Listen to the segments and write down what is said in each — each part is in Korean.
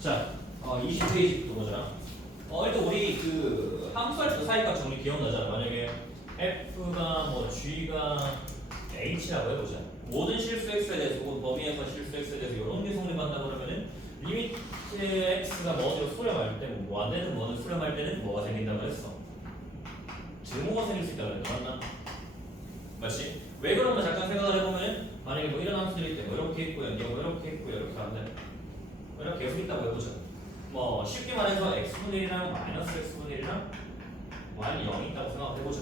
자, 20페이지부터 보자. 일단 우리 그 함수할 때 사이값 정리 기억나잖아. 만약에 f가 뭐 g가 h라고 해보자. 모든 실수 x에 대해서 혹은 범위에서 실수 x에 대해서 이런 게 성립한다 그러면은 리미트 x가 뭐어디로 수렴할 때 뭐 안 되는 뭐는 수렴할 때는 뭐가 생긴다고 했어. 증오가 생길 수 있다고 그랬는데 맞나? 맞지? 왜 그런가 잠깐 생각을 해보면 만약에 뭐 이런 함수들이 있대. 뭐 이렇게 있고요, 뭐 이렇게 있고요, 이렇게 하는데 이렇게 계속 있다고 해보자. 뭐 쉽게 말해서 x분의 1이랑 마이너스 x분의 1이랑 y는 0이 있다고 생각해보자.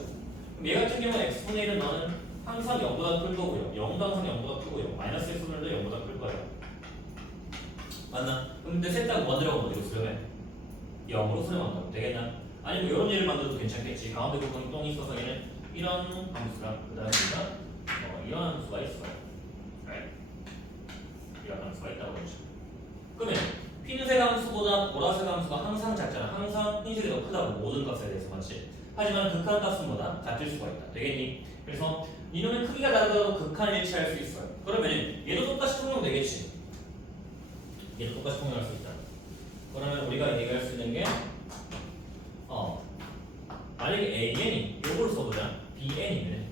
그럼 얘 같은 경우는 x분의 1은 너는 항상 0보다 클 거고요. 0도 항상 0보다 크고요. 마이너스 x분의 1도 0보다 클 거예요. 맞나? 그럼 근데 셋 다 뭐 들어가면 어디로 수렴해? 0으로 수렴한다고 되겠나? 아니 뭐 이런 예를 만들어도 괜찮겠지. 가운데 부분이 똥이 있어서 얘는 이런 함수랑 그 다음에 이런 함수가 있어요. 네. 이런 함수가 있다고 보죠. 그러면 흰색 함수보다 보라색 함수가 항상 작잖아. 항상 흰색이 더 크다고 모든 값에 대해서 맞지? 하지만 극한 값은 뭐다? 같을 수가 있다. 되겠니? 그래서 이놈의 크기가 다르더라도 극한을 일치할 수 있어요. 그러면 얘도 똑같이 통용되겠지. 얘도 똑같이 통용할 수 있다. 그러면 우리가 얘기할 수 있는 게 만약에 AN이 요걸 써보자. BN이면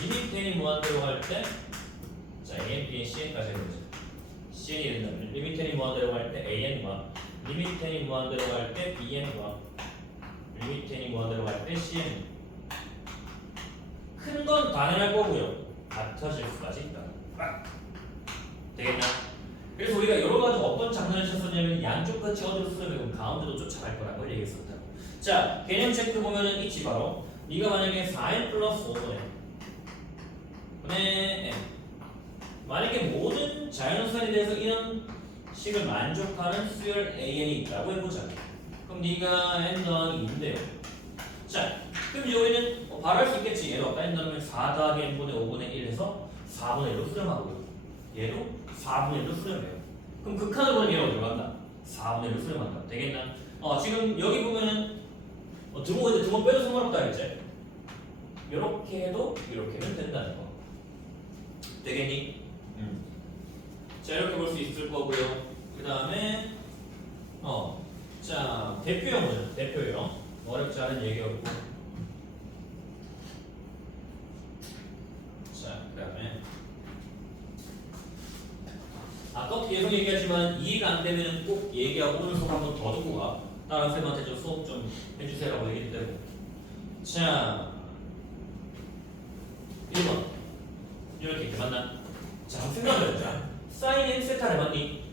리미트 n이 무한대로 갈 때 자 AN, BN, CN까지 해보자. CN이 된다면 리미트 n이 무한대로 갈 때 AN과 리미트 n이 무한대로 갈 때 BN과 리미트 n이 무한대로 갈 때 CN 큰 건 당연할 거고요. 같아질 수까지 있다. 되겠나? 그래서 우리가 여러 가지 어떤 장난을 쳤었냐면 양쪽 끝이 어디로 수렴하면 가운데로 쫓아갈 거라는 걸 얘기했었다고. 자, 개념 체크 보면은 있지 바로 네가 만약에 4n 플러스 5분의 n 만약에 모든 자연수선에 대해서 이런 식을 만족하는 수열 an이 있다고 해보자. 그럼 네가 n 더하기 2인데요. 자, 그럼 여기는 바로 할 수 있겠지. 얘도 아까 n 넣으면 4 더하기 n분의 5분의 1 해서 4분의 1로 수렴하고요. 얘도 4분의 1로 수렴해요. 그럼 극한으로 보면 얘가 어디로 간다? 4분의 1로 수렴한다. 되겠나? 지금 여기 보면은 등호 빼도 상관없다 했지? 이렇게 해도 이렇게 하면 된다는 거. 되겠니? 자, 이렇게 볼 수 있을 거고요. 그 다음에 자, 대표형 보자. 대표형 어렵지 않은 얘기였고. 자, 그 다음에 아까도 계속 얘기하지만 이해가 안 되면 꼭 얘기하고 오늘 수업 한번 더 듣고 가. 다른 쌤한테 좀 수업 좀 해주세요라고 얘기도 되고. 자, 1번 이렇게 맞나? 자, 한번 생각을 해보자. 사인 n 세타를 맞니?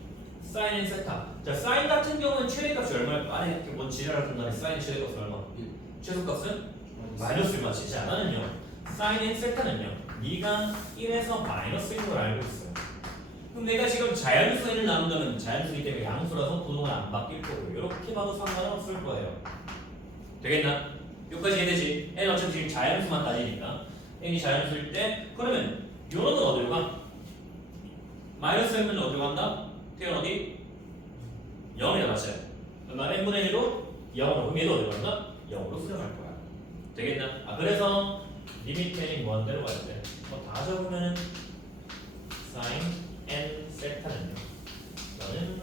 사인 n 세타. 자, 사인 같은 경우는 최대값이 얼마일까? 안에 이렇게 뭔 지랄을 둔다네. 사인 최대값은 얼마? 최소값은? 마이너스 1맞지? 자, 나는요 사인 n 세타는요 네가 1에서 마이너스인 걸 알고 있어요. 그럼 내가 지금 자연수 n을 나눈다면 자연수이기 때문에 양수라서 부동은 안 바뀔 거고 이렇게 봐도 상관은 없을 거예요. 되겠나? 여기까지 이해되지? n 어차피 지금 자연수만 따지니까 n이 자연수일 때 그러면 요런 건 어디로 가? 마이너스 n은 어디로 간다? 태연 어디? 0이다 맞지? 그러면 n분의 1로 0으로 그럼 얘도 어디로 간다? 0으로 수렴할 거야. 되겠나? 그래서 리미트 n이 무한대로 갈 때 다 적으면은 sin n 세타는요 나는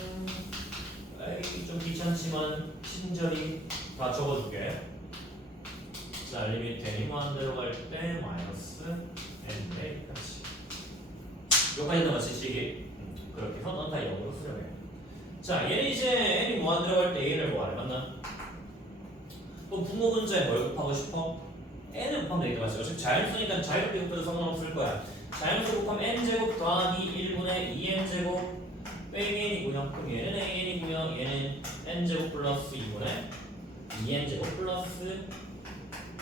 좀 귀찮지만 친절히 다 적어줄게. 자, 리미트 n이 무한대로 갈 때 마이너스 n분의 1까지 여기까지 나왔지 시기. 그렇게 해서 넌 다 0으로 수렴해. 자, 얘는 이제 n이 무한대로 갈 때 a를 뭐 안 해봤나? 그럼 부모 분자에 뭘 곱하고 싶어? n을 곱하면 되겠다 맞죠? 어차피 자연수니까 자유롭게 곱해도 상관없을 거야. 자연수 곱하면 n제곱 더하기 1분의 2n제곱 빼기 n이고요. 그럼 얘는 an이고요. 얘는 n제곱 플러스 2분의 2n제곱 플러스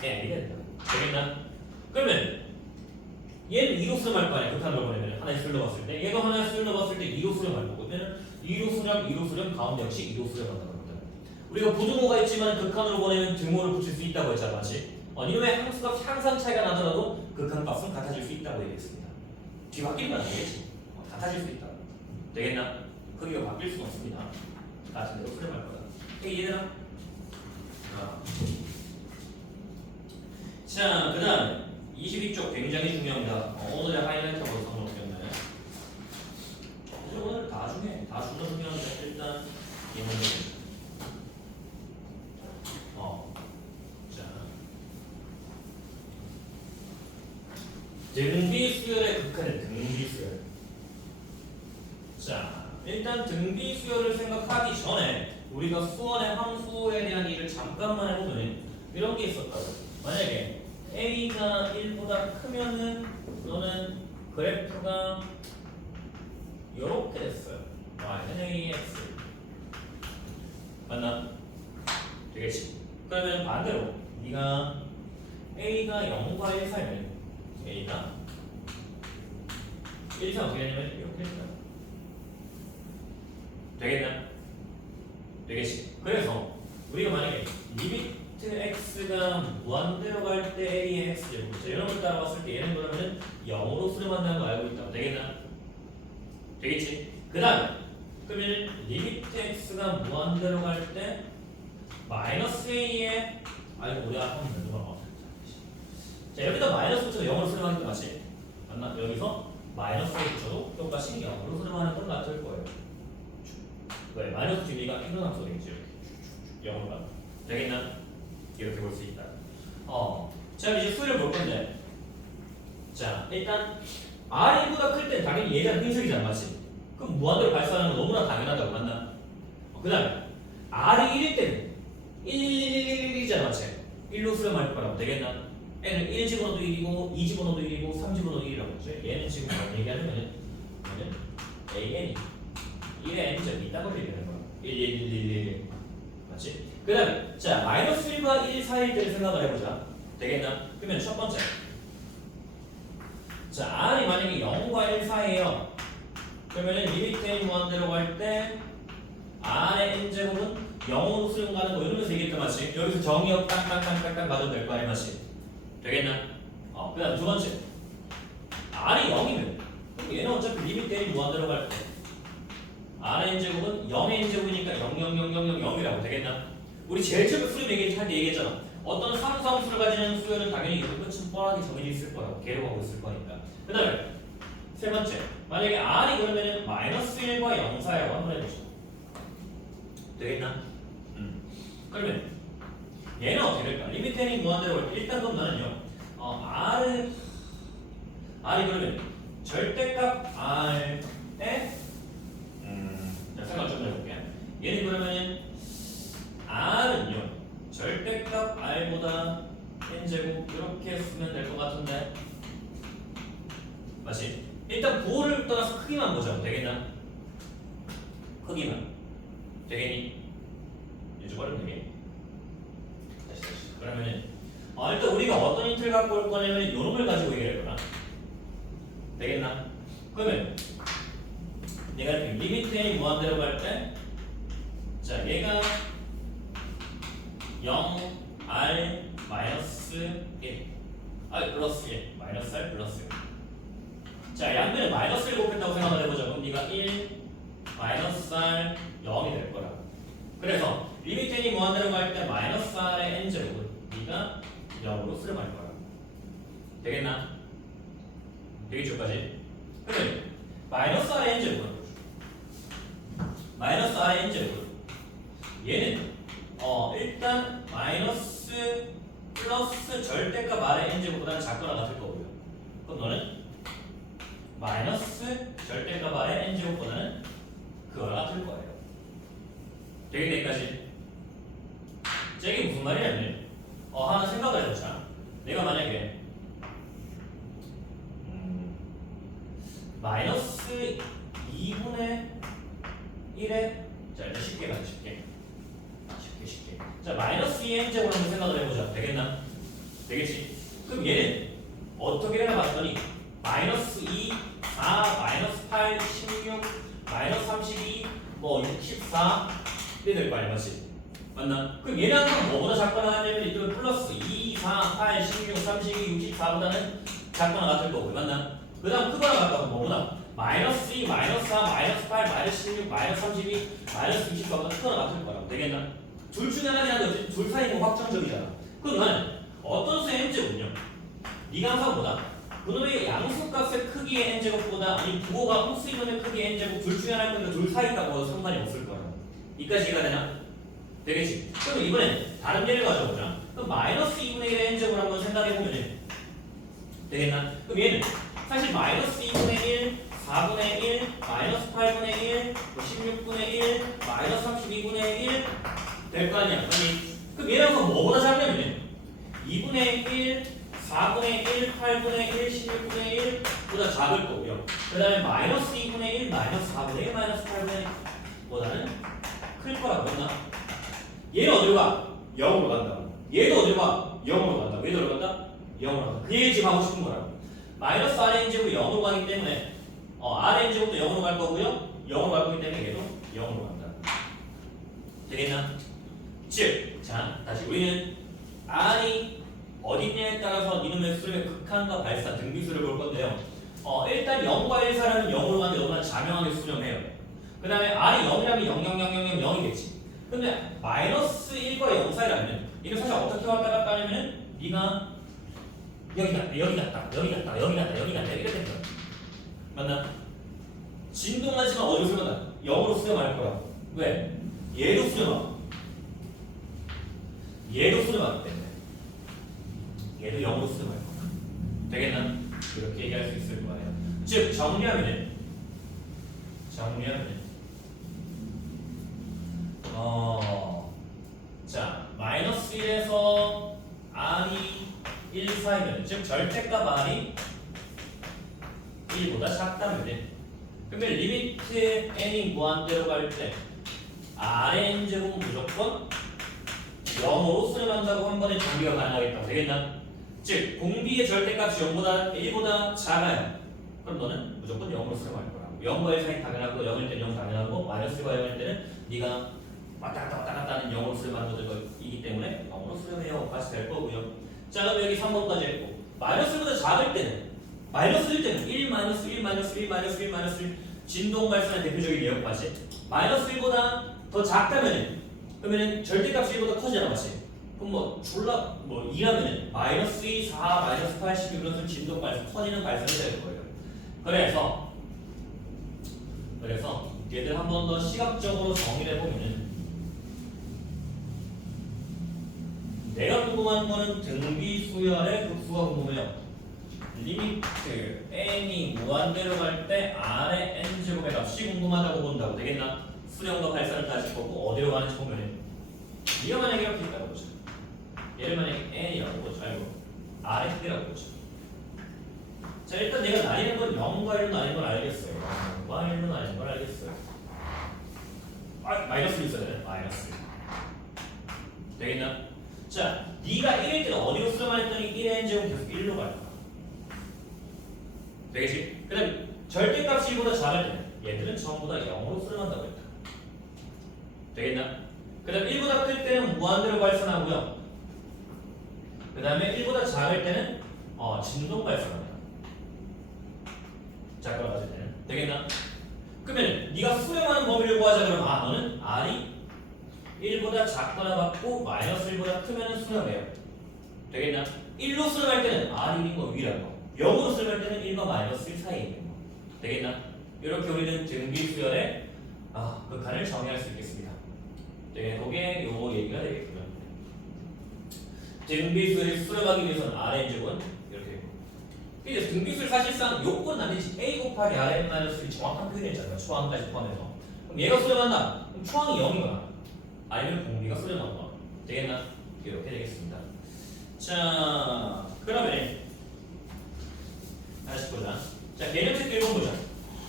n이 된다. 되겠나? 그러면 얘는 2로 수렴할 거 아니야. 극한으로 보내면 하나에 수렴 넣었을 때 얘가 하나에 수렴 넣었을 때 2로 수렴할 거고 얘는 2로 수렴 가운데 역시 2로 수렴한다는 거거든. 우리가 부등호가 있지만 극한으로 보내면 등호를 붙일 수 있다고 했잖아 맞지? 이놈의 함수값 항상 차이가 나더라도 극한값은 같아질 수 있다고 얘기했습니다. 뒤바뀌는 건 아니겠지. 같아질 수 있다. 되겠나? 크기가 바뀔 수는 없습니다. 같은 대로 수렴할 거다. 이해되나? 자, 그 다음 22쪽 굉장히 중요합니다. 오늘의 하이라이트로 상관없겠네. 오늘 다 중요해. 다 중요한데 일단 이 문제. 자, 등비수열의 극한은 등비수열. 자, 일단 등비수열을 생각하기 전에 우리가 수원의 함수에 대한 일을 잠깐만 해보면 이런 게 있었다고. 만약에 a가 1보다 크면은 너는 그래프가 이렇게 됐어요. y는 ax 맞나? 되겠지? 그러면 반대로 네가 a가 0과 1 사이면 a가 1 이상 어떻게 되냐면 이렇게 된다. 되겠나? 되겠지? 그래서 우리가 만약에 리미트 x가 무한대로 갈 때 a의 x제곱 이런 걸 따라봤을 때 얘는 그러면 0으로 수렴한다는 거 알고 있다. 되겠나? 되겠지? 그 다음에 그러면 리미트 x가 무한대로 갈 때 마이너스 a의 아이고 우리가 한번 넣어봐. 자 여기다 마이너스 붙여도 0으로 수렴하는 거 맞지? 맞나? 여기서 마이너스 a 붙여도 똑같이 0으로 수렴하는 건 같을 거예요. 왜? 마이너스 뒤가 행동한 소리겠지. 이렇게 0으로 가. 되겠나? 이렇게 볼 수 있다. 자 이제 수를 볼 건데 자 일단 r이보다 클 땐 당연히 얘가 흰색이잖아 맞지? 그럼 무한대로 발산하는 거 너무나 당연하다고 맞나? 그 다음에 r이 1일 때는 1이잖아 맞지? 1로 수렴할 거라고 되겠나? n을 1 집어넣어도 1이고 2 집어넣어도 1이고 3 집어넣어도 1이라고 했지? 얘는 지금 뭐 얘기하냐면 얘는 an이 1에 n점이 있다고 얘기하는 거야 1 맞지? 그 다음에 자 마이너스 1과 1 사이일 때를 생각을 해보자 되겠나? 그러면 첫 번째 자 r이 만약에 0과 1 사이에요 그러면 리미트 n이 무한대로 갈 때 r의 n제곱은 0으로 수렴 가는 거 이러면서 얘기했단 맞지? 여기서 정의역 땅땅땅땅땅 가도 될 거 아니야 맞지? 되겠나? 그 다음 두 번째 r이 0이면 그럼 얘는 어차피 리미트 n이 무한대로 갈 때 r의 n제곱은 0의 n제곱이니까 0,0,0,0,0이라고 되겠나? 우리 제일 처음에 수렴 얘기할 때 얘기했잖아 어떤 상수함수를 가지는 수열은 당연히 끝은 뻔하게 정해져 있을 거라고 계획하고 있을 거니까 그 다음에 세 번째 만약에 r이 그러면은 마이너스 1과 0 사이라고 한번 해보자 되겠나? 그러면 얘는 어떻게 될까? 리미트 n이 무한대로 갈 때 일단 그럼 나는요 r이 그러면 절대값 r에 자 생각 좀 해볼게 얘는 그러면 r은요 절대값 r보다 n제곱 이렇게 쓰면 될 것 같은데 맞지? 일단 부호를 떠나서 크기만 보자 되겠나? 크기만 되겠니? 이제 빠르면 되겠니? 다시 그러면은 일단 우리가 어떤 힌트를 갖고 올 거냐면 요놈을 가지고 얘기를 해보나? 되겠나? 그러면 얘가 이렇게 리미트 n이 무한대로 갈 때 자 얘가 0 r 마이너스 1 플러스 1 마이너스 r 플러스 1 자 양변에 마이너스 1 곱했다고 생각을 해보자 그럼 네가 1 마이너스 r 0이 될 거라 그래서 리미트 n이 무한대로 갈 때 마이너스 r의 n제곱은 네가 0으로 수렴할 거라 되겠나? 되겠죠까지? 그러면 마이너스 r의 n제곱은 마이너스 r의 n제곱은 얘는 일단 마이너스 플러스 절대값 r의 n제곱보다는 작거나 같을 거고요 그럼 너는 마이너스 절대값 r의 n제곱보다는 그거랑 같을 거예요 되겠네 여기까지? 자 이게 무슨 말이냐면 하나 생각을 해보자 내가 만약에 마이너스 2분의 1에 자 일단 쉽게 가자 쉽게 자 마이너스 2n제곱 한번 생각을 해보자 되겠나? 되겠지? 그럼 얘는 어떻게 해봤더니 마이너스 2, 4, 마이너스 8, 16, 마이너스 32, 뭐 64 이래 될 거 아니야 맞지? 맞나? 그럼 얘는 항상 뭐보다 작거나 하냐면 이쪽은 플러스 2, 4, 8, 16, 32, 64보다는 작거나 같을 거고 맞나? 그 다음 크거나 같다고 뭐보다 마이너스 2, 마이너스 4, 마이너스 8, 마이너스 16, 마이너스 32, 마이너스 64보다 크거나 같을 거라고 되겠나? 둘 중에 하나라는 거지 둘 사이는 확정적이잖아 그럼 나는 어떤 수의 n제곱은요 네가 항상 보다 그놈의 양수값의 크기의 n제곱보다 아니 부호가 홀수 이론의 크기의 n제곱 둘 중에 하나일 건데 둘 사이 값보다 상관이 없을 거라고 2까지 이해가 되나? 되겠지? 그럼 이번엔 다른 예를 가져보자. 그럼 마이너스 2분의 1의 n제곱을 한번 생각해보면 되겠나? 그럼 얘는 사실 마이너스 2분의 1, 4분의 1, 마이너스 8분의 1, 16분의 1, 마이너스 32분의 1 될 거 아니야? 그럼 얘랑서 뭐보다 작냐면 2분의 1, 4분의 1, 8분의 1, 16분의 1보다 작을 거고요. 그 다음에 마이너스 2분의 1, 마이너스 4분의 1, 마이너스 8분의 1보다는 클 거라고 했나? 얘는 어디로 가? 0으로 간다고. 얘도 어디로 가? 0으로 간다고. 얘도 어디로 간다? 0으로 간다. 그 얘기 지금 하고 싶은 거라고. 마이너스 RN제곱이 0으로 가기 때문에 RN제곱도 0으로 갈 거고요. 0으로 갈 거기 때문에 얘도 0으로 간다. 되겠나? 즉, 자, 다시 우리는 R이 어딨냐에 따라서 이놈의 수렴의 극한과 발산, 등비수를 볼 건데요. 일단 0과 1 사람은 0으로 가는데 너무나 자명하게 수렴해요. 그 다음에 R이 0이라면 0, 0, 0, 0, 0, 0이겠지. 근데 마이너스 1과 0 사이라면 이거 사실 어떻게 왔다 갔다 하냐면은 네가 여기 갔다, 여기 갔다, 여기 갔다, 여기 갔다, 여기 갔다 이렇게 된 거야. 맞나? 진동하지만 어디로 수렴한다? 0으로 수렴할 거야. 왜? 얘도 수렴하고 얘도 수렴하기 때문에 얘도 0으로 수렴할 거야. 되겠나? 이렇게 얘기할 수 있을 거예요. 즉 정리하면은 자 마이너스 1에서 R이 1 사이면 즉 절대값 R이 1보다 작다면 그러면 리미트 n이 무한대로 갈 때 Rn 제곱은 무조건 0으로 수렴한다고 한 번에 정리가 가능하겠다. 되겠나? 즉 공비의 절대값이 0보다 1보다 작아요. 그럼 너는 무조건 0으로 수렴할 거라고. 0과 1 사이 당연하고 0일 때는 0 당연하고 마이너스 1과 0일 때는 네가 왔다 갔다 하는 0으로 수렴하는 것들이기 때문에 0으로 수렴해요. 같이 될 거고요. 자 그럼 여기 3번까지 했고 마이너스 1보다 작을 때는 마이너스 1 때는 1 마이너스 1 마이너스 1 마이너스 1 마이너스 1 진동 발산의 대표적인 예역까지 마이너스 1보다 더 작다면은 그러면은 절대값이 1보다 커지잖아 맞지? 그럼 뭐 졸라 뭐 2라면은 마이너스 2, 4, 마이너스 80 이런 식으로 진동 발산 커지는 발산이 될 거예요. 그래서 얘들 한 번 더 시각적으로 정리를 해보면은 내가 궁금한 거는 등비수열의 극수가 궁금해요. 리미트 n이 무한대로 갈 때 R의 n제곱의 값이 궁금하다고 본다고 되겠나? 수렴과 발산을 따질 거고 어디로 가는지 보면은 이거 만약에 이렇게 있다고 보자. 얘를 만약에 n이라고 보자. 알고 R의 크기라고 보자. 자 일단 내가 나뉘는 건 0과 1로 나뉘는 걸 알겠어요. 0과 1로 나뉘는 걸 알겠어요. 마이너스 있어야 돼. 마이너스 되겠나? 자 네가 1일 때는 어디로 수렴했더니 1의 n제곱 계속 1로 갈 거야. 되겠지? 그 다음에 절대값이 1보다 작을 때는 얘들은 전부 다 0으로 수렴한다고 했다. 되겠나? 그 다음에 1보다 클 때는 무한대로 발산하고요. 그 다음에 1보다 작을 때는 진동 발산합니다. 작거나 같을 때는 되겠나? 그러면 네가 수렴하는 범위를 구하자 그러면 너는 R이 1보다 작거나 같고 마이너스 1보다 크면 수렴해요. 되겠나? 1로 수렴할 때는 R이 1인 거 위라고 0으로 수렴할 때는 1과 마이너스 1 사이에 있는 거. 되겠나? 이렇게 우리는 등비수열의 극한을 정의할 수 있겠습니다. 네, 그게 요 얘기가 되겠고요. 등비수열을 수렴하기 위해서는 Rn제곱은 이렇게 있고 근데 등비수열 사실상 요건 아니지 A 곱하기 Rn 마이너스 1 정확한 표현이잖아요. 초항까지 포함해서 그럼 얘가 수렴한다. 그럼 초항이 0이거나 아니면 공비가 수렴한다. 되겠나? 이렇게 되겠습니다. 자 그러면 다시 보자. 자 개념책 1번 보자.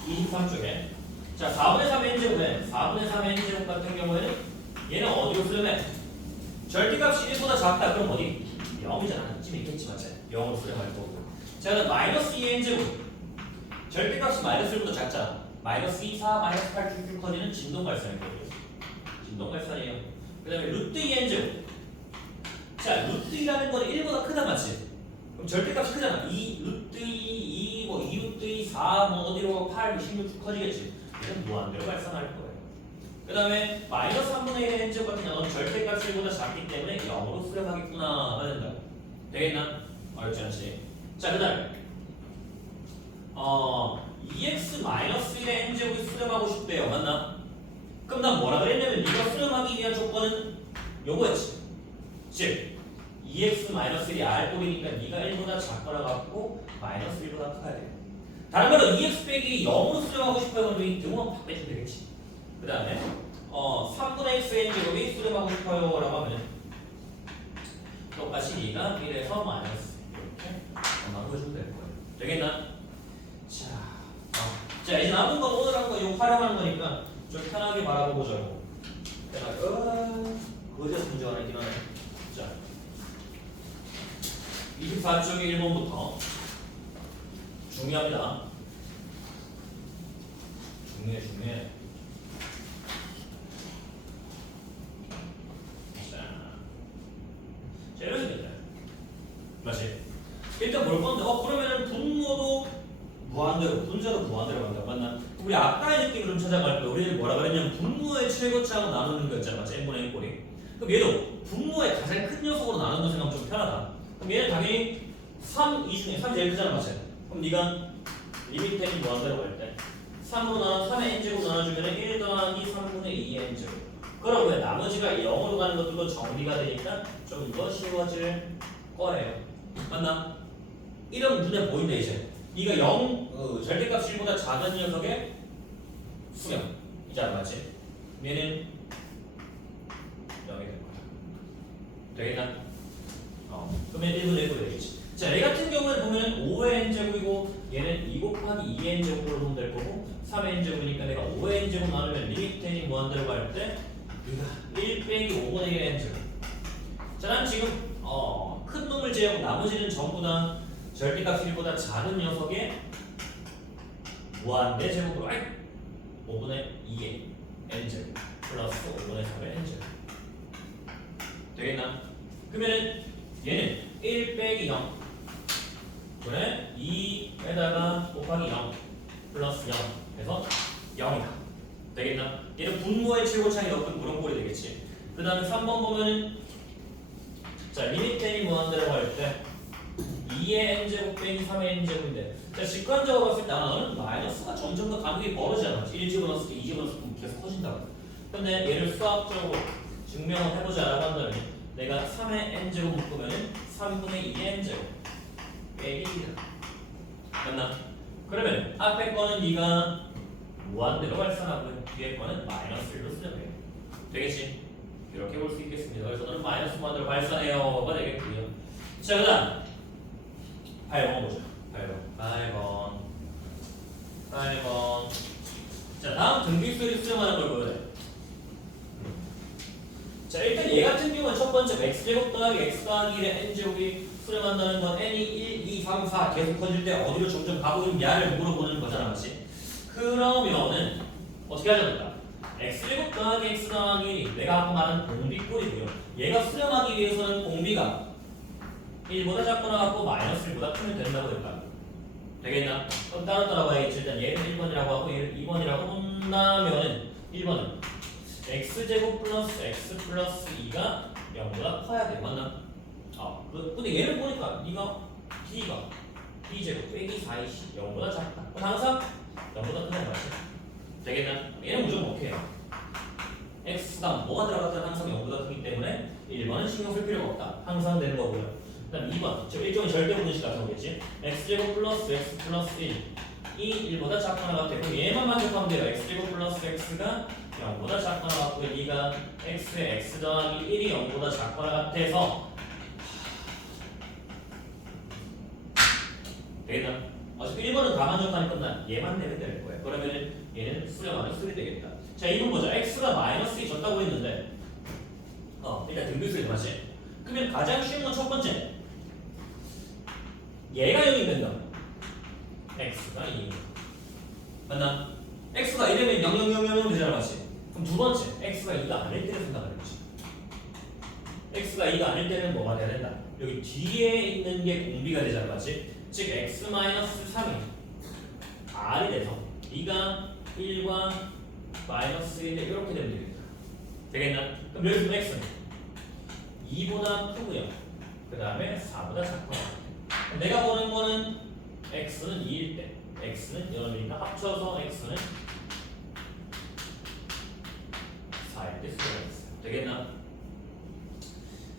23쪽에 자 4분의 3 n제곱은 4분의 3 n제곱 같은 경우에는 얘는 어디로 수렴해? 절대값이 1보다 작다. 그럼 어디? 0이잖아. 이쯤에 있겠지 맞지? 0으로 수렴할 거고. 자 그럼 마이너스 2 n제곱 절대값이 마이너스 1보다 작잖아. 마이너스 2, 4, 마이너스 8 쭉쭉 커지는 진동 발산일 거예요. 진동 발산이에요. 그 다음에 루트 2 n제곱 자 루트 2라는 거는 1보다 크다 맞지? 그럼 절대값이 크잖아. 2 루트 2, 2, 뭐 2 루트 2, 4, 뭐 어디로 8, 16 쭉 커지겠지. 이건 무한대로 발산할 거예요. 그 다음에 마이너스 3분의 1의 n제곱 같은 경우는 절대값이 1보다 작기 때문에 0으로 수렴하겠구나 가 된다. 되겠나? 어렵지 않지? 자 그 다음에 2x 마이너스 1의 n제곱이 수렴하고 싶대요. 맞나? 그럼 그럼 난 뭐라 그랬냐면 네가 수렴하기 위한 조건은 요거였지. 즉 2x-1이 r꼴이니까 네가 1보다 작거나 같고 마이너스 1보다 커야 돼. 다른 말로 2x 빼기 0으로 수렴하고 싶어요. 그러면 이 등호만 팍 빼주면 되겠지. 그 다음에 3분의 x의 제곱이 수렴하고 싶어요 라고 하면 똑같이 네가 1에서 마이너스 이렇게 나눠주면 될 거예요. 되겠나? 자 이제 남은 건 오늘 한 거 이거 활용하는 거니까 좀 편하게 바라보자고. 그거에서 문제가 하나 있긴 하네. 자 24쪽의 1번부터 중요합니다. 중요해. 자 이런 식입니다. 맞지? 일단 볼 건데 그러면은 분모도 무한대로 분자도 무한대로 간다. 맞나? 우리 아까의 느낌을 좀 찾아갈 거야. 우리는 뭐라 그랬냐면 분모의 최고차하고 나누는 거 있잖아. 맞지? n분의 1 꼴이. 그럼 얘도 분모의 가장 큰 녀석으로 나누는 거 생각하면 좀 편하다. 그럼 얘는 당연히 3, 2 중에 3이 제일 크잖아. 맞지? 그럼 네가 리미트 n이 무한대로 갈 때 3으로 나눠 3의 n제곱 나눠주면 1 더하기 3분의 2의 n제곱. 그러면 나머지가 0으로 가는 것들도 정리가 되니까 좀 더 쉬워질 거예요. 맞나? 이런 눈에 보인다 이제. 이거 0 절대값 1보다 작은 녀석의 수렴. 이제 안 맞지? 얘는 0이 될 거야. 되겠나? 그러면 1분의 1로 되겠지. 자, 얘 같은 경우는 보면 5의 n제곱이고 얘는 2 곱하기 2의 n제곱으로 보면 될 거고 3의 n제곱이니까 내가 5의 n제곱 나누면 리미트 n이 무한대로 갈 때 네가 1 빼기 5분의 1의 n제곱. 자, 난 지금 큰 놈을 제외하고 나머지는 전부 다 절대값 1보다 작은 녀석의 무한대 제곱으로 5분의 2의 n제곱 플러스 5분의 3의 n제곱. 되겠나? 그러면 얘는 1 빼기 0 그래 2에다가 곱하기 0 플러스 0 해서 0이다. 되겠나? 얘는 분모의 최고차이 없던 그런 꼴이 되겠지. 그 다음에 3번 보면은 자 리미트 n이 무한대라고 할 때 2의 n제곱 빼기 3의 n제곱인데 자 직관적으로 봤을 때 너는 마이너스가 점점 더 간격이 벌어지잖아. 1 집어넣었을 때 2 집어넣었을 때 계속 커진다고. 근데 얘를 수학적으로 증명을 해보자라고 한다면 내가 3의 n제곱 묶으면 3분의 2의 n제곱 빼기 1이다. 맞나? 그러면 앞에 거는 네가 무한대로 발산하고 뒤에 거는 마이너스 1로 수렴해. 되겠지? 이렇게 볼 수 있겠습니다. 그래서 너는 마이너스 무한대로 발산해요가 되겠고요. 자 그다음 8번 보자. 8번. 자 다음 등비수열이 수렴하는 걸 보여야 돼. 자 일단 얘 같은 경우는 첫 번째 x제곱 더하기 x 더하기 1의 n제곱이 수렴한다는 건 n이 1, 2, 3, 4 계속 커질 때 어디로 점점 가고 있는 야를 물어보는 거잖아. 맞지? 그러면은 어떻게 하자 된다. x제곱 더하기 x 더하기 1이 내가 아까 말한 공비꼴이고요. 얘가 수렴하기 위해서는 공비가 1보다 작거나 같고 마이너스 1보다 크면 된다고 될까? 되겠나? 그럼 따로 봐야겠지. 일단 얘는 1번이라고 하고 얘를 2번이라고 본다면은 1번은 x제곱 플러스 x 플러스 2가 0보다 커야 돼. 맞나? 근데 얘를 보니까 네가 b가 b제곱 빼기 4이시 0보다 작다. 그럼 항상 0보다 크다는 거지. 되겠나? 얘는 무조건 오케이요. x가 뭐가 들어갔든 항상 0보다 크기 때문에 1번은 신경 쓸 필요가 없다. 항상 되는 거고요. 그 다음 2번, 일종의 절대분식 같은 거겠지. x제곱 플러스 x 플러스 1이 1보다 작거나 같아. 그럼 얘만 만족하면 돼요. x제곱 플러스 x가 0보다 작거나 같고 얘가 x의 x 더하기 1이 0보다 작거나 같아서 되겠나? 어차피 1번은 다 만족하니까 난 얘만 내면 될 거예요. 그러면 얘는 수렴하면 수리 되겠다. 자 2번 보자. x가 마이너스 2 줬다고 했는데 일단 등비수열이 맞지? 그러면 가장 쉬운 건 첫 번째 얘가 0이 된다. x가 2. 맞나? x가 1이면 0, 0, 0, 0, 0 되잖아. 맞지? 그럼 두 번째 x가 2가 아닐 때를 생각해보지. x가 2가 아닐 때는 뭐가 돼야 된다? 여기 뒤에 있는 게 공비가 되잖아. 맞지? 즉 x-3이 r이 돼서 2가 1과 마이너스 1에 이렇게 되면 되겠다. 되겠나? 그럼 여기서 x는 2보다 크고요. 그 다음에 4보다 작고요. 내가 보는 거는 x는 2일 때 x는 0이니까 합쳐서 x는 this is 되겠나?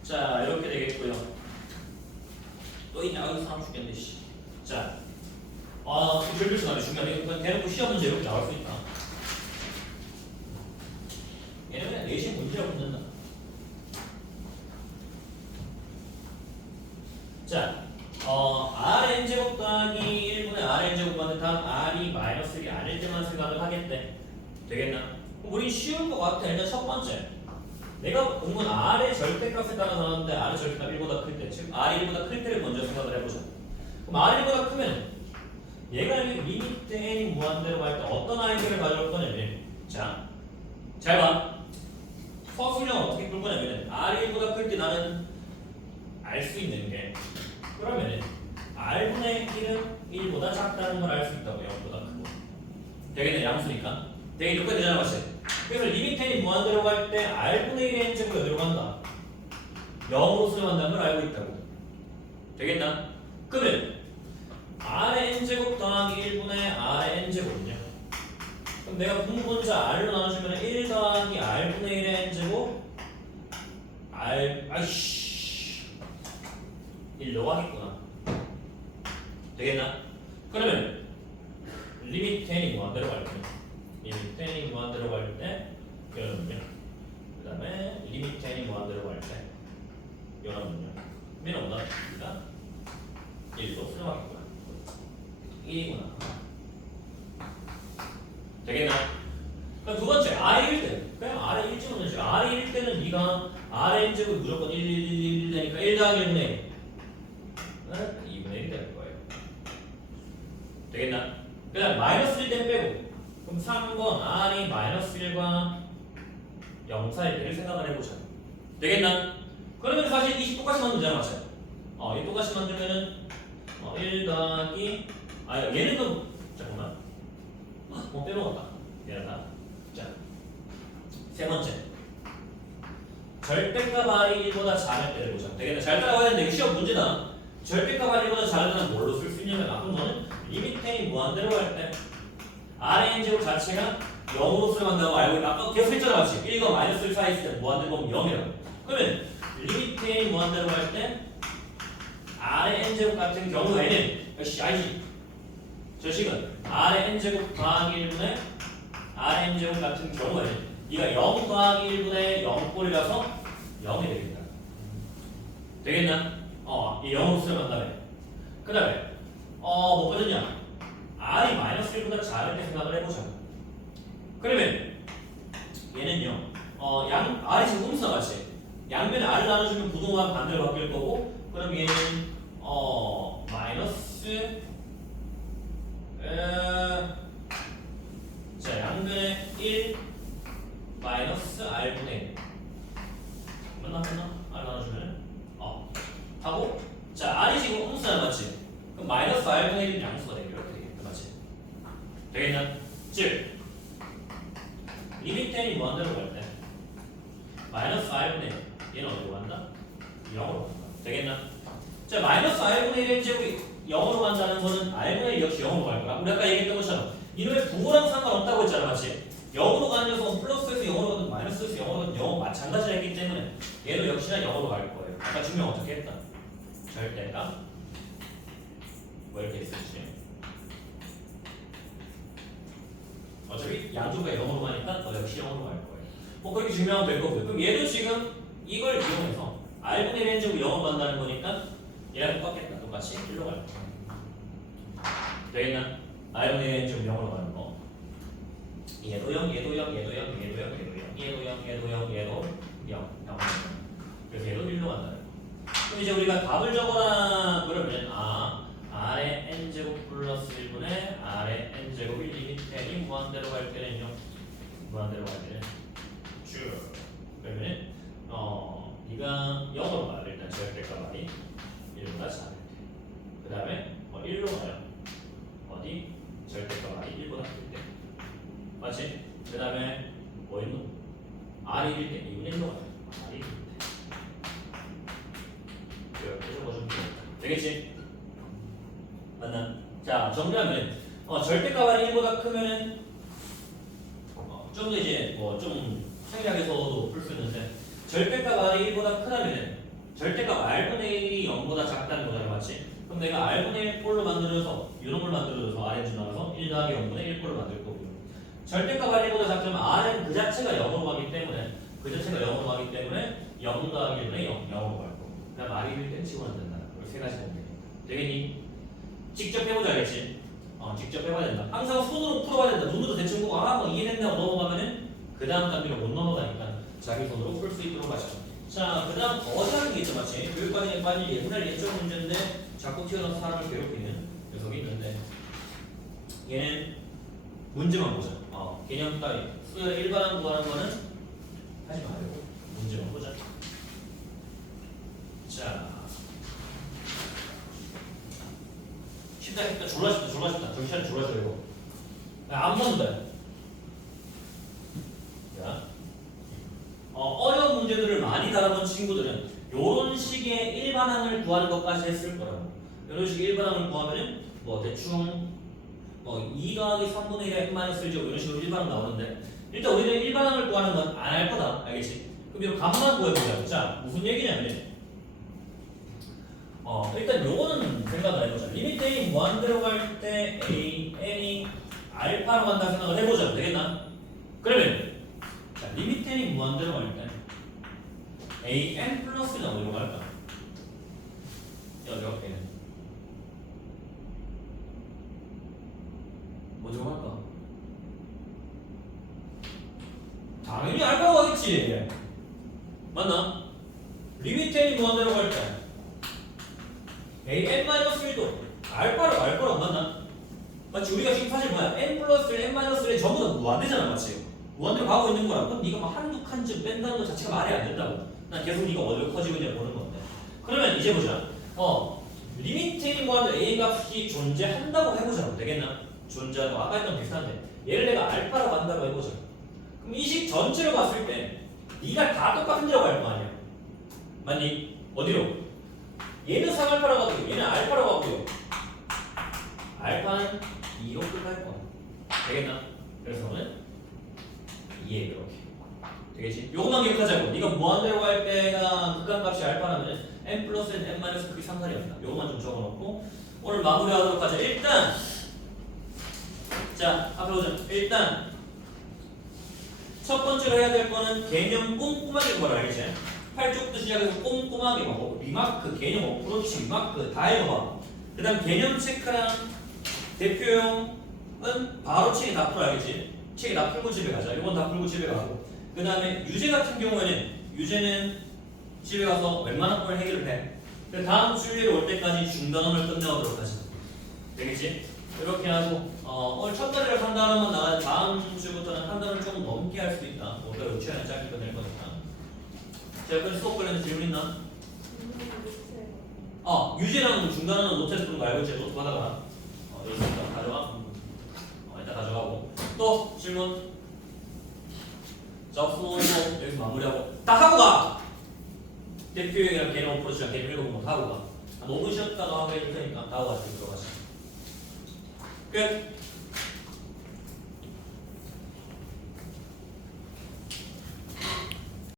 자 이렇게 되겠고요. 또 있냐? 여기 사람 죽겠네 씨. 자, 줄줄수가 중요하네. 이거 대놓고 시험 문제 이렇게 나올 수 있다. 얘는 그냥 내신 문제라고 본다. 자, Rn제곱 더하기 1분의 Rn제곱 받는 다음 R이 마이너스 1이 아닐 때만 생각을 하겠대. 되겠나? 우리 쉬운 것 같아. 일단 첫 번째. 내가 공은 R의 절대값에 따라 나왔는데 R의 절대값 1보다 클 때, 즉 R이 1보다 클 때를 먼저 생각을 해보자. 그럼 R이 1보다 크면 얘가 리미트 n이 무한대로 갈 때 어떤 아이디어를 가져올 거냐면, 자, 잘 봐. 서술형 어떻게 풀 거냐면 R이 1보다 클 때 나는 알 수 있는 게, 그러면은 R분의 1은 1보다 작다는 걸 알 수 있다고. 0보다 크고. 되겠네. 양수니까. 되게 이렇게 되잖아, 맞지? 그래서 리미트 n이 무한대로 갈 때 R분의 1의 n제곱이 어디로 간다? 0으로 수렴한다는 걸 알고 있다고. 되겠나? 그러면 R의 n제곱 더하기 1분의 R의 n제곱은요? 그럼 내가 분분자 R로 나눠주면 1 더하기 R분의 1의 n제곱 아이씨 1로 하겠구나. 되겠나? 그러면 리미트 n이 무한대로 갈 때, 리미트 n이 무한대로 갈 때 이거는요. 그 다음에 리미트 n이 무한대로 갈 때 이거는요. 얘는 뭐다? 1로 수렴하겠구나. 1이구나. 되겠나? 그럼 두 번째 R이 1대. 그냥 R이 1 찍으면 되지. R이 1 때는 네가 R의 n제곱이 무조건 1 되니까 1 더하기 1분의 1. 2분의 1이 될 거예요. 되겠나? 그 다음 마이너스 1 때는 빼고. 그럼 3번 R이 마이너스 1과 0 사이일 때를 생각을 해보자. 되겠나? 그러면 사실 20 똑같이 만들잖아, 맞죠? 이 똑같이 만들면은 1 더하기 얘는 좀 잠깐만 빼먹었다. 미안하다. 자, 세 번째 절대값 R이 1보다 작을 때를 보자. 되겠네. 잘 따라가야 되는데 이거 시험 문제다. 절대값 R이 1보다 작을 때는 뭘로 쓸 수 있냐면, 그럼 너는 리미트 n이 무한대로 갈 때 R의 n제곱 자체가 0으로 수렴한다고 알고 있다. 아까 계속 했잖아, 맞지? 1과 마이너스 1 사이 있을 때 무한대로 보면 0이라고. 그러면 리미트 n이 무한대로 갈 때 R의 n제곱 같은 경우에는 역시 알지? 저 식은 R의 n제곱 더하기 1분의 R의 n제곱 같은 경우에는 네가 0 더하기 1분의 0꼴이라서 0이 되겠다. 되겠나? 이 0으로 수렴한다며. 그 다음에 뭐 빠졌냐? R이 마이너스 1보다 작을 때 생각을 해보자. 그러면 얘는요 R이 지금 음수나 같이 양면에 R을 나눠주면 부동호가 반대로 바뀔 거고, 그럼 얘는 마이너스 자 양면에 1 마이너스 R분의 1 맞나? R 나눠주면 하고, 자 R이 지금 음수나 맞지? 그럼 마이너스 R분의 1은 양수가 되겠다. 이렇게 되겠다, 맞지? 되겠나? 즉 리미트 n이 무한대로 갈 때 마이너스 R분의 1 얘는 어디로 간다? 0으로 간다. 되겠나? 자 마이너스 R분의 1의 제곱이 0으로 간다는 거는 R분의 1 역시 0으로 갈 거야. 우리 아까 얘기했던 것처럼 이놈의 부호랑 상관없다고 했잖아, 맞지? 0으로 가는 녀석은 플러스에서 0으로 가든 마이너스에서 0으로 가든 0 마찬가지라 했기 때문에 얘도 역시나 0으로 갈 거예요. 아까 증명 어떻게 했다? 절대가 뭐 이렇게 있었지? 어차피 양쪽가 0으로 가니까 너 역시 0으로 갈 거예요. 뭐 그렇게 증명하면 될 거고요. 그럼 얘도 지금 이걸 이용해서 R분의 1 n제곱 0으로 간다는 거니까 얘랑 똑같겠다. 똑같이 1로 갈 거야. 되겠나? R분의 1 n제곱 0으로 가는 거. 얘도 0, 얘도 0, 얘도 0, 얘도 0, 얘도 0, 얘도 0, 얘도 0, 얘도 0, 0. 그래서 얘도 1로 간다는 거. 그럼 이제 우리가 답을 적어라 그러면 R의 n제곱 플러스 1분의 R의 n제곱이 리미트 n이 무한대로 갈 때는요. 무한대로 갈 때는 쭉 그러면 네가 0으로 가요. 일단 절대값 R이 1보다 작을 때. 그 다음에 1로 가요. 어디? 절대값 R이 1보다 클 때. 맞지? 그 다음에 뭐 있노? R이 1일 때 2분의 1로 가요. R이 1일 때. 이렇게 적어주면 되겠지? 맞나? 자 정리하면 절대값 R이 1보다 크면은 좀 좀 더 이제 뭐 좀 상이하게서도 풀 수 있는데 절대값 r이 1보다 크다면 절대값 r분의 1이 0보다 작다는 거잖아, 맞지? 그럼 내가 r분의 1 꼴로 만들어서 이런 걸 만들어서 rn 나와서 1 더하기 0분의 1 꼴로 만들 거고요. 절대값 r보다 작다면 r은 그 자체가 0으로 가기 때문에 0 더하기 1분의 0, 0으로 갈 거고 그다음 r이 1 땐 치고는 된다. 이걸 세 가지 보면 되겠니? 직접 해보자 알겠지? 직접 해봐야 된다. 항상 손으로 풀어봐야 된다. 눈으로 대충 보고 뭐 이해됐다고 넘어가면은 그 다음 단계로 못 넘어가니까 자기 손으로 풀 수 있도록 하죠. 자, 그 다음 어디 하는 게 있죠, 맞지? 교육과정에 빠진 옛날 예적 문제인데 자꾸 튀어나와서 사람을 괴롭히는 녀석이 있는데 얘는 문제만 보자. 개념 따위 수열 일반항 구하는 거는 하지 말고 문제만 보자. 자, 쉽다. 졸라 쉽다. 정시간에 졸라 쉬워 이거. 안 본다. 자, 어려운 문제들을 많이 다뤄본 친구들은 요런 식의 일반항을 구하는 것까지 했을 거라고. 요런 식의 일반항을 구하면은 뭐 대충 2 더하기 3분의 1의 n-1제곱 이런 식으로 일반항 나오는데 일단 우리는 일반항을 구하는 건 안 할 거다. 알겠지? 그럼 이거 값만 구해보자. 자, 무슨 얘기냐면 일단 요거는 생각을 해보자. 리미트 a 무한대로 갈 때 a, n이 알파로 간다 생각을 해보자. 되겠나? 그러면 자, 리미트 a 무한대로 갈 때 a, n 플러스는 어디로 갈까? 여기 옆에는 어디로 갈까? 당연히 알파로 가겠지. 맞나? 리미트 a 무한대로 갈 때 a, n-1도 알파로 맞나? 마치 우리가 지금 사실 뭐야? n 플러스 1, n-1이 전부 다 무한대잖아, 맞지? 무한대로 가고 있는 거라. 그럼 네가 막 한두 칸쯤 뺀다는 것 자체가 말이 안 된다고. 난 계속 네가 어디로 커지고 있냐 보는 건데. 그러면 이제 보자. 리미트 무한대 a 값이 존재한다고 해보자. 되겠나? 존재하고 아까 했던 비슷한데 얘를 내가 알파로 간다고 해보자. 그럼 이 식 전체로 봤을 때 네가 다 똑같은 데로 갈 거 아니야. 맞니? 어디로? 얘는 상알파로 가고요. 얘는 알파로 가고요. 알파는 2로 끝날 거야. 되겠나? 그래서는 2에 이렇게. 되겠지? 요것만 기억하자고. 네가 무한대로 갈 때가 극한값이 알파라면 n 플러스 n, n-, 그게 상관이 없다. 요것만 좀 적어놓고 오늘 마무리하도록 하자. 일단 자, 앞에 보자. 일단 첫 번째로 해야 될 거는 개념 꼼꼼하게 보라. 알겠지? 8쪽부터 시작해서 꼼꼼하게 보고 리마크, 개념 어프로치, 리마크 다 읽어봐. 그 다음 개념 체크랑 대표용은 바로 책에 다 풀어. 알겠지? 책에 다 풀고 집에 가자. 이건 다 풀고 집에 가고 그 다음에 유제 같은 경우에는 유제는 집에 가서 웬만한 걸 해결을 해. 그 다음 주일에 올 때까지 중단원을 끝내도록 하자. 되겠지? 이렇게 하고 오늘 첫 달을 한 단어만 나와 다음 주부터는 한 단어를 조금 넘게 할 수도 있다. 오늘 유치원에 짧게 끝낼 거니까. 자, 여기까지 수업 관련해서 질문 있나? 유제랑 중단원은 노트에서 푸는 거 알고 있지? 노트 받아가. 여기 있으니까 가져와. 일단 가져가고 또 질문. 접수 여기서 마무리하고 다 하고 가! 대표형이랑 개념 어프로치랑 개념 읽어보면 다 하고 가. 5분 쉬었다가 하고 해줄 테니까 다 하고 가시고 들어가자. 끝!